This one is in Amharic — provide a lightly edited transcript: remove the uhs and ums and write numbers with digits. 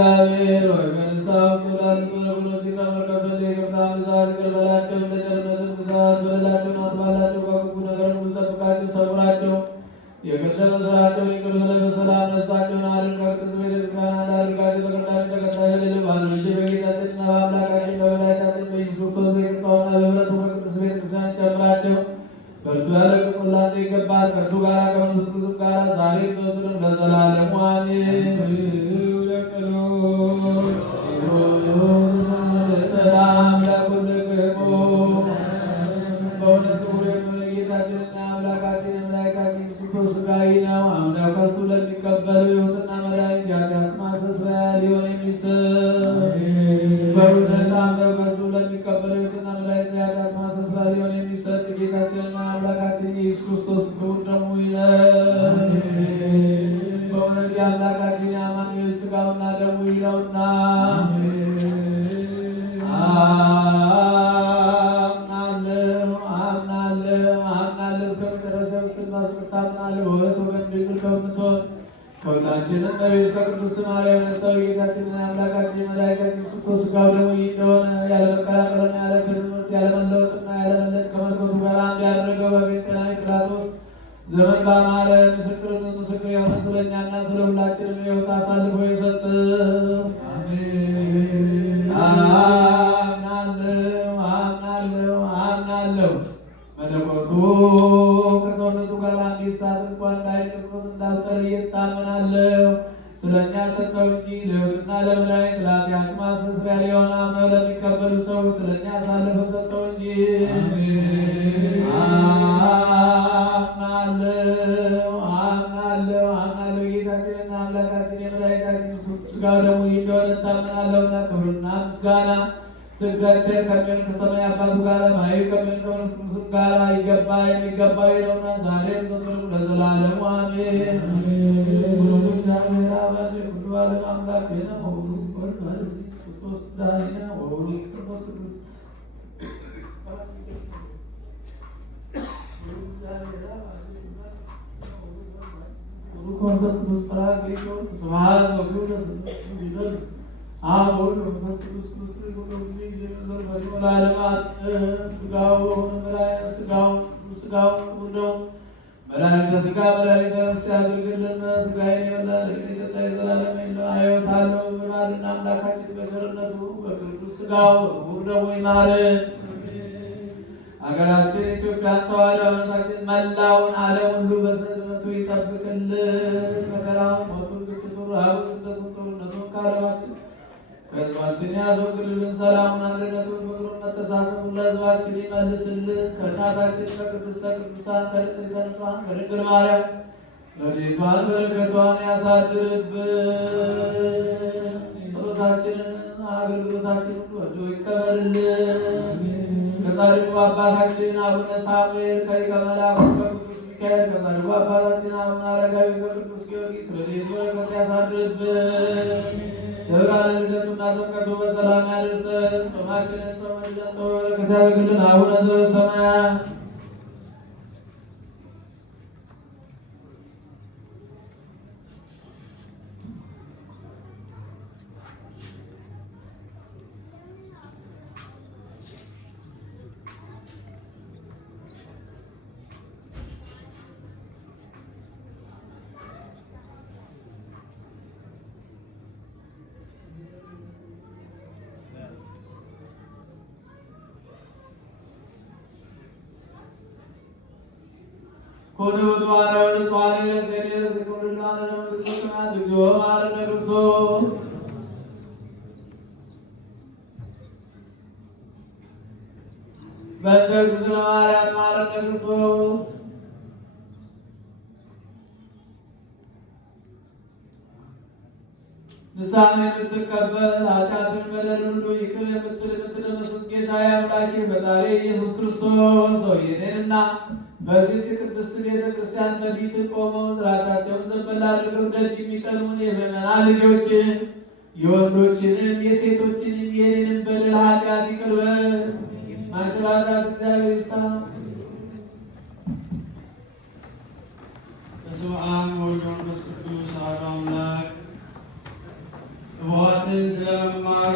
እግዚአብሔር ወይ ከንስሐው ቁላሊቱ ለጉሎች ከመርከበት የቅርታ ብዛት ይቅር በላቸው። እንደ ቸርነትህ ብዛት በደላቸውን አጥፋላቸው። ከክፉ ነገር ሁሉ ጠብቃቸው፣ ሰውራቸው። የቀደመ ሥራቸውን ይቅር ብለህ በሰላም ነፍሳቸውን አድን። ከቅድስት ቤተክርስቲያን አንድ አድርጋቸው። ተቀዳሚ ተከታይ የሌለው ባለቤት በጌታችንና በአምላካችን በመድኃኒታችን በኢየሱስ ክርስቶስ በይቅርታውና በምሕረቱ ከቅድስት ቤተክርስቲያን ጨምራቸው። ከእርሱ ያለ ቅጽል ላንተ ይገባል። ከእርሱ ጋር ከመንፈስ ቅዱስ ጋር ዛሬም ዘወትርም ለዘላለሙ አሜን። ሰላም ለኩልክሙ በእውነት ክቡር የሚሆን ጌታችንና አምላካችን የመድኃኒታችን ኢየሱስ ክርስቶስ ሥጋዊ ነው። አምነው ከእርሱ ለሚቀበሉ ሕይወትና መድኃኒት የኃጢአት ማስተስረያ ሊሆን የሚሰጥ በእውነት አምነው ከእርሱ ለሚቀበሉ ሕይወትና መድኃኒት የኃጢአት ማስተስረያ ሊሆን የሚሰጥ ጌታችንና አምላካችን ኢየሱስ ክርስቶስ ክቡር ደሙ ይነን። በእውነት የአምላካችን የአማኑኤል ሥጋውና ደሙ ይነውና ከሁላችንም በቤት ከቅድስት ማርያም ነሳው ጌታችንን አምላካችን የመድኃኒታችን ኢየሱስ ክርስቶስ ሥጋው ደሙ እንደሆነ ያለ መቀላቀልና ያለ ትምህርት ያለ መለወጥና ያለ መለጥ ከመለኮቱ ጋር አንድ ያደረገው በቤተ ጲላጦስ ዘመን ባማረ ምስክርነት ምስክር የሆነ ስለኛና ስለ ሁላችንም ሕይወት አሳልፎ የሰጠ አምናለሁ መለኮቱ ከሰውነቱ ጋር አንዲት ሰዓት እንኳን እንዳይቀርበት እንዳልተለየ እታመናለሁ። ስለኛ ሰጠው እንጂ ለሕይወትና ለመድኃኒት ለኃጢአት ማስተስረያ ሊሆን አምነው ለሚቀበሉ ሰዎች ስለኛ አሳልፎ ሰጠው እንጂ። አምናለሁ ጌታችንና አምላካችን የመድኃኒታችን ሥጋው ደሙ እንደሆነ እታመናለሁና ክብርና ምስጋና ስግደትን ከሚሆን ከሰማይ አባቱ ጋር ማየው ከሚሆን ከመንፈስ ቅዱስ ጋር ይገባ የሚገባው ነውና ዛሬም ዘወትርም ለዘላለሙ አሜን። እግዚአብሔር አባት ሁሉ ዓለም አምላክ ነው። ክርስቶስ ዳኛ ወውሉስ ክርስቶስ መድኃኒተ ሥጋ መድኃኒተ ነፍስ ያድርግልን። ሥጋዬን የበላ የጠጣ የዘላለም ሕይወት አለው ብሏልና አምላካችን በቸርነቱ በቅዱስ ሥጋው በክቡር ደሙ ይማረን። አገራችን ኢትዮጵያን ተዋሕዶ እምነታችን መላውን ዓለም ሁሉ በሰላም ይጠብቅልን። መከራውን፣ ሞቱን፣ ግጭቱን፣ ረሃቡን፣ ስደቱን፣ ጦርነቱን ከዓለማችን ከሕዝባችን ያስወግድልን። ሰላሙን፣ አንድነቱን፣ ፍቅሩን፣ መተሳሰቡን ለሕዝባችን ይመልስልን። ከእናታችን ከቅድስተ ቅዱሳን ከንጽሕተ ንጹሐን ከድንግል ማርያም ረድኤቷን በረከቷን ያሳድርብን። ጸሎታችንን አገልግሎታችንን ወዶ ይቀበልልን። ከጻድቁ አባታችን አቡነ ሳሙኤል ከሊቀ መላእክት ከቅዱስ ሚካኤል ከጻድቁ አባታችን አቡነ አረጋዊ ከቅዱስ ጊዮርጊስ ረድኤቱ በረከት ያሳድርብን። ለብርሃነ ልደቱና ጥምቀቱ በሰላም ያደርሰን። ጾማችንን ጾመን በረከት ያድርግልን። አቡነ ዘበሰማያት ኮኑ ተዋረው ለሷሪ ለሰኔ ለዝኩርና ለምስክና ድጎ ማረነ ክርስቶስ በእንተ ማርያም ማረነ ክርስቶስ ንስሐን የምትቀበል ኃጢአትን በደልን ሁሉ ይቅር የምትል የምትደመስስ ጌታዬ አምላኬ ፈጣሪ ኢየሱስ ክርስቶስ ሆይ እኔንና በዚህች ቅድስት ቤተ ክርስቲያን በፊት ቆመው ራሳቸውን ዘንበል አድርገው ደጅ የሚጠኑን የምእመናን ልጆችን የወንዶችንም የሴቶችንም የኔንም በደል ኃጢአት ይቅር በል። ማስራታት እግዚአብሔር ይፍታ። በስመ አብ ወወልድ ወመንፈስ ቅዱስ አሐዱ አምላክ ሞትን ስለመማር